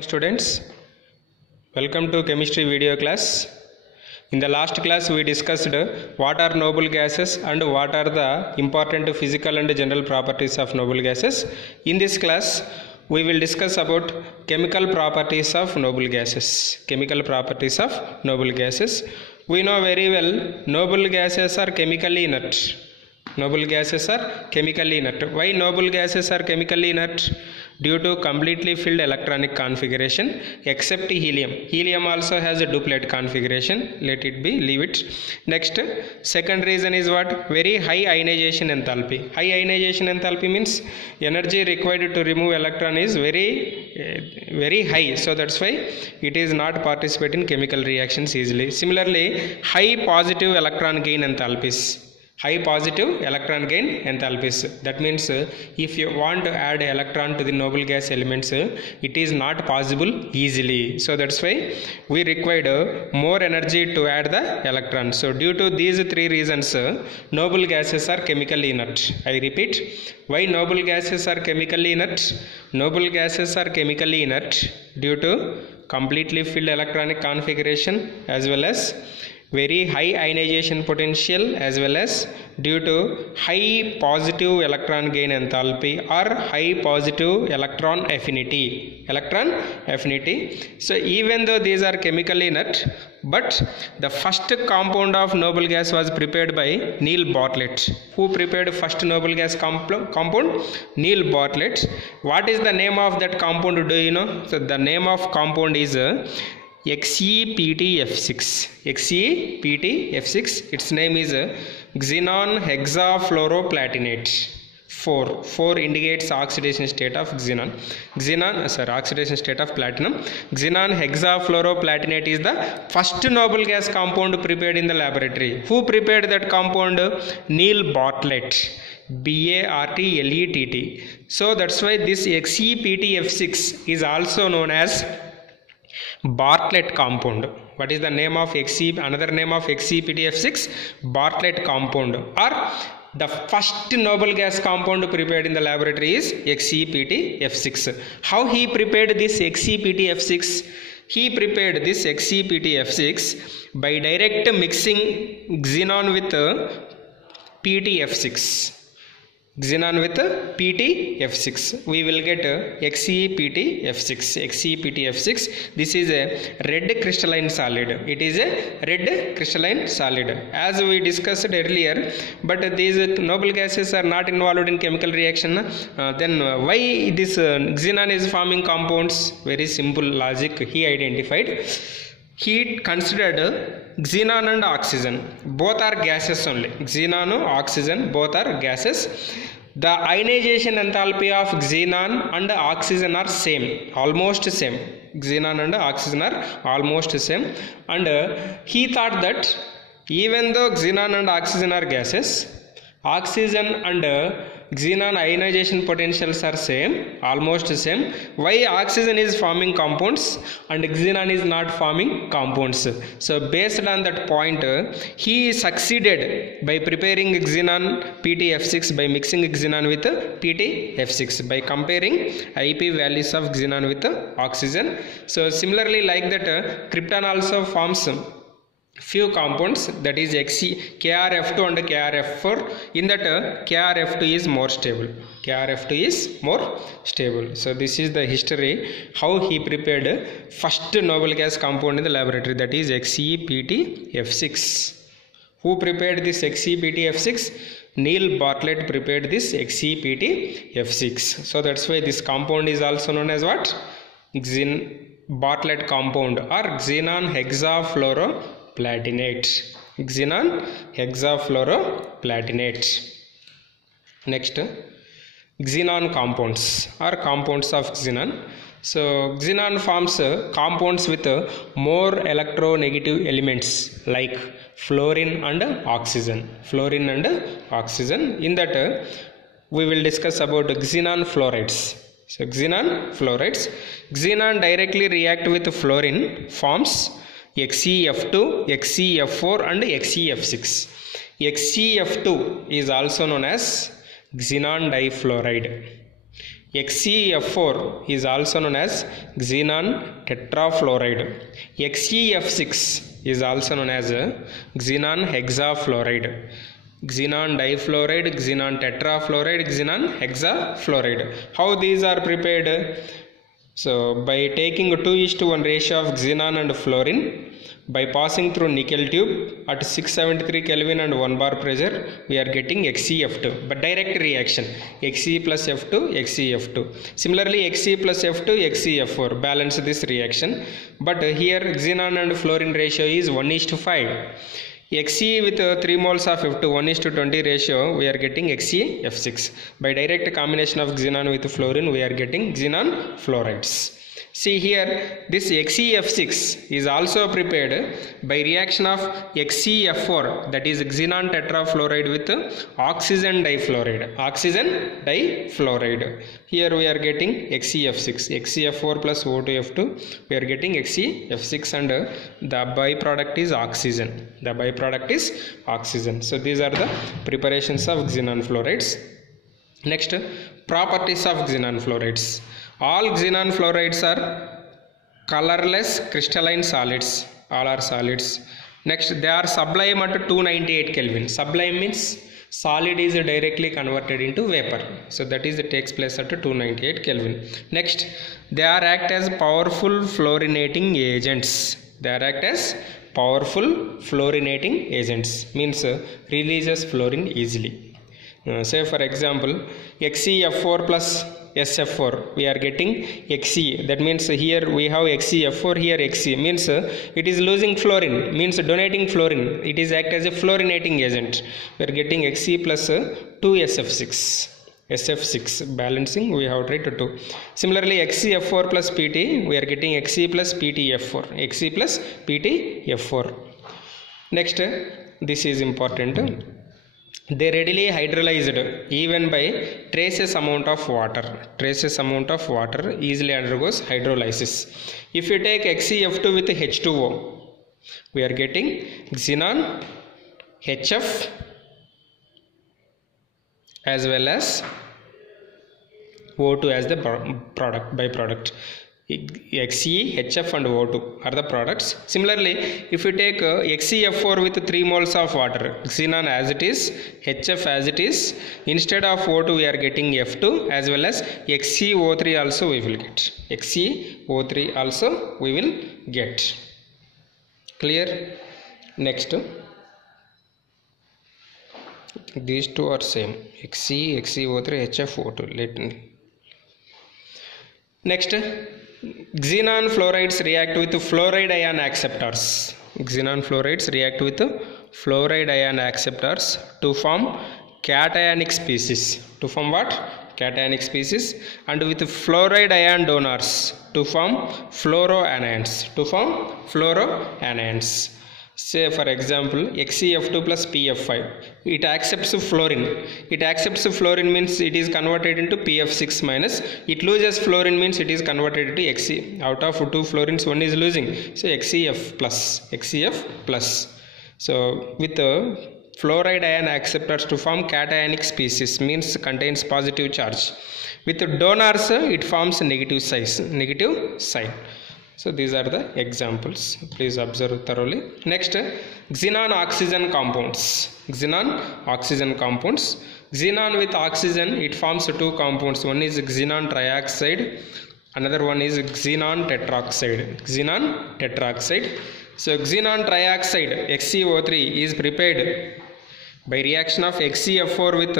Students, welcome to chemistry video class. In the last class we discussed what are noble gases and what are the important physical and general properties of noble gases. In this class we will discuss about chemical properties of noble gases. Chemical properties of noble gases. We know very well noble gases are chemically inert. Noble gases are chemically inert. Why noble gases are chemically inert? Due to completely filled electronic configuration except helium. Helium also has a duplet configuration. Let it be, leave it. Next, second reason is what? Very high ionization enthalpy. High ionization enthalpy means energy required to remove electron is very high. So that's why it is not participate in chemical reactions easily. Similarly, high positive electron gain enthalpies. High positive electron gain enthalpies. That means if you want to add electron to the noble gas elements, it is not possible easily. So that's why we required more energy to add the electron. So due to these three reasons, noble gases are chemically inert. I repeat, why noble gases are chemically inert? Noble gases are chemically inert due to completely filled electronic configuration as well as very high ionization potential as well as due to high positive electron gain enthalpy or high positive electron affinity. So even though these are chemically inert, but the first compound of noble gas was prepared by Neil Bartlett. Who prepared first noble gas compound? Neil Bartlett. What is the name of that compound? Do you know? So the name of compound is XePtF6. XePtF6. Its name is xenon hexafluoroplatinate. 4 indicates oxidation state of oxidation state of platinum. Xenon hexafluoroplatinate is the first noble gas compound prepared in the laboratory. Who prepared that compound? Neil Bartlett. Bartlett. So that's why this XePtF6 is also known as Bartlett compound. What is the name of another name of XePtF6? Bartlett compound, or the first noble gas compound prepared in the laboratory is XePtF6. How he prepared this XePtF6? He prepared this XePtF6 by direct mixing xenon with PtF6. Xenon with PtF6. We will get XePtF6. This is a red crystalline solid. It is a red crystalline solid. As we discussed earlier, but these noble gases are not involved in chemical reaction. Then why this xenon is forming compounds? Very simple logic he identified. He considered xenon and oxygen. Both are gases only. Xenon and oxygen, both are gases. The ionization enthalpy of xenon and oxygen are same, almost same. Xenon and oxygen are almost same. And he thought that even though xenon and oxygen are gases, oxygen and xenon ionization potentials are same, almost same. Why oxygen is forming compounds and xenon is not forming compounds? So based on that point, he succeeded by preparing xenon PtF6 by mixing xenon with PtF6 by comparing IP values of xenon with oxygen. So similarly like that, krypton also forms few compounds, that is KrF2 and KrF4. In that KrF2 is more stable. So this is the history how he prepared first noble gas compound in the laboratory, that is XePtF6. Who prepared this XePtF6? Neil Bartlett prepared this XePtF6. So that's why this compound is also known as what? Bartlett compound or xenon hexafluoroplatinate. Xenon hexafluoroplatinate. Next, xenon compounds or compounds of xenon. So xenon forms compounds with more electronegative elements like fluorine and oxygen. In that we will discuss about xenon fluorides. So xenon fluorides. Xenon directly react with fluorine, forms XeF2, XeF4 and XeF6. XeF2 is also known as xenon difluoride. XeF4 is also known as xenon tetrafluoride. XeF6 is also known as xenon hexafluoride. Xenon difluoride, xenon tetrafluoride, xenon hexafluoride. How these are prepared? So by taking a 2:1 ratio of xenon and fluorine, by passing through nickel tube at 673 Kelvin and 1 bar pressure, we are getting XeF2, but direct reaction, Xe plus F2, XeF2. Similarly, Xe plus F2, XeF4, balance this reaction. But here xenon and fluorine ratio is 1:5. Xe with 3 moles of F2, 1:20 ratio, we are getting XeF6. By direct combination of xenon with fluorine, we are getting xenon fluorides. See here, this XeF6 is also prepared by reaction of XeF4, that is xenon tetrafluoride with oxygen difluoride. Oxygen difluoride. Here we are getting XeF6. XeF4 plus O2F2, we are getting XeF6, and the byproduct is oxygen. The byproduct is oxygen. So these are the preparations of xenon fluorides. Next, properties of xenon fluorides. All xenon fluorides are colorless crystalline solids. All are solids. Next, they are sublime at 298 Kelvin. Sublime means solid is directly converted into vapor. So that is, it takes place at 298 Kelvin. Next, they are act as powerful fluorinating agents. They are act as powerful fluorinating agents. Means releases fluorine easily. Say for example, XeF4 plus SF4, we are getting Xe. That means here we have XeF4, here Xe. Means it is losing fluorine, means donating fluorine. It is act as a fluorinating agent. We are getting Xe plus 2SF6. SF6 balancing, we have tried to 2. Similarly, XeF4 plus PT, we are getting Xe plus PtF4. Xe plus PtF4. Next, this is important. They readily hydrolyzed even by traces amount of water. Traces amount of water easily undergoes hydrolysis. If you take XeF2 with H2O, we are getting xenon HF as well as O2 as the byproduct. Xe, HF and O2 are the products. Similarly, if you take XeF4 with 3 moles of water, xenon as it is, HF as it is, instead of O2 we are getting F2 as well as XeO3 also we will get. XeO3 also we will get. Clear? Next, these two are same. XeO3, HF, O2. Next, xenon fluorides react with fluoride ion acceptors. Xenon fluorides react with fluoride ion acceptors to form cationic species. To form what? Cationic species. And with fluoride ion donors to form fluoroanions. To form fluoroanions. Say for example, XeF2 plus PF5. It accepts fluorine. It accepts fluorine means it is converted into PF6 minus. It loses fluorine means it is converted into Xe. Out of 2 fluorines, 1 is losing. So XeF plus. XeF plus. So with fluoride ion acceptors to form cationic species, means contains positive charge. With donors, it forms negative sign. So these are the examples. Please observe thoroughly. Next, xenon oxygen compounds. Xenon oxygen compounds. Xenon with oxygen, it forms 2 compounds. One is xenon trioxide. Another one is xenon tetroxide. Xenon tetroxide. So xenon trioxide, XeO3, is prepared by reaction of XeF4 with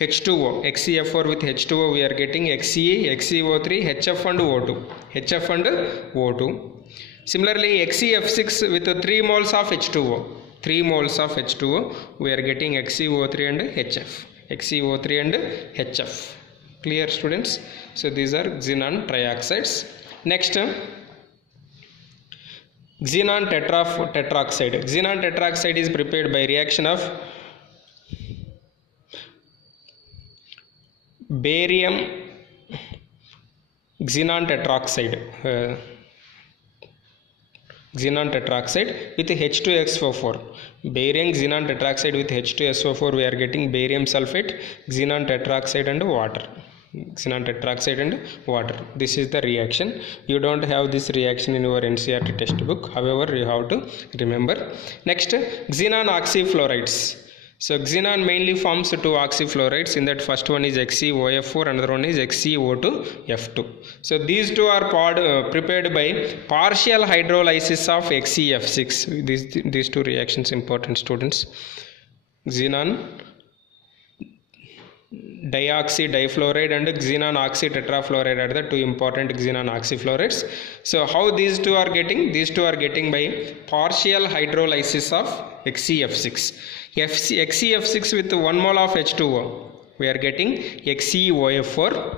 H2O. XeF4 with H2O, we are getting Xe, XeO3, HF and O2. HF and O2. Similarly, XeF6 with 3 moles of H2O. 3 moles of H2O, we are getting XeO3 and HF. XeO3 and HF. Clear, students? So these are xenon trioxides. Next, xenon tetroxide. Xenon tetroxide is prepared by reaction of barium xenon tetroxide with H2SO4. Barium xenon tetroxide with H2SO4, we are getting barium sulfate, xenon tetroxide and water. xenon tetroxide and water. This is the reaction. You don't have this reaction in your NCERT textbook. However, you have to remember. Next, xenon oxyfluorides. So xenon mainly forms two oxyfluorides. In that, first one is XeOF4, another one is XeO2F2. So these two are prepared by partial hydrolysis of XeF6. These two reactions important, students. Xenon dioxy difluoride and xenon oxy tetrafluoride are the two important xenon oxyfluorides. So how these two are getting? These two are getting by partial hydrolysis of XeF6. XeF6 with 1 mole of H2O, we are getting XeOF4.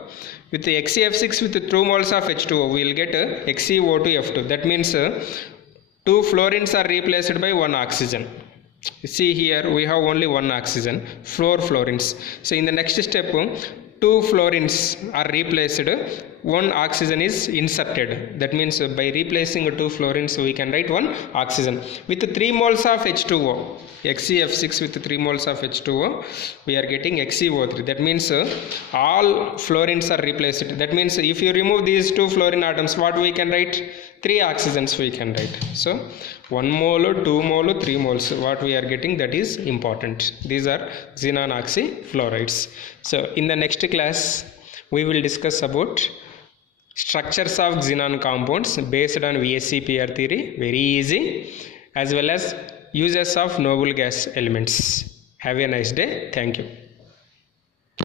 With the XeF6 with 2 moles of H2O, we will get XeO2F2. That means 2 fluorines are replaced by 1 oxygen. See here, we have only 1 oxygen, 4 fluorines. So in the next step, 2 fluorines are replaced, 1 oxygen is inserted. That means by replacing 2 fluorines, we can write 1 oxygen. With 3 moles of H2O, XeF6 with 3 moles of H2O, we are getting XeO3. That means all fluorines are replaced. That means if you remove these 2 fluorine atoms, what we can write? 3 oxygens we can write. So 1 mole, 2 mole, 3 moles, what we are getting, that is important. These are xenon oxyfluorides. So in the next class, we will discuss about structures of xenon compounds based on VSEPR theory, very easy, as well as uses of noble gas elements. Have a nice day. Thank you.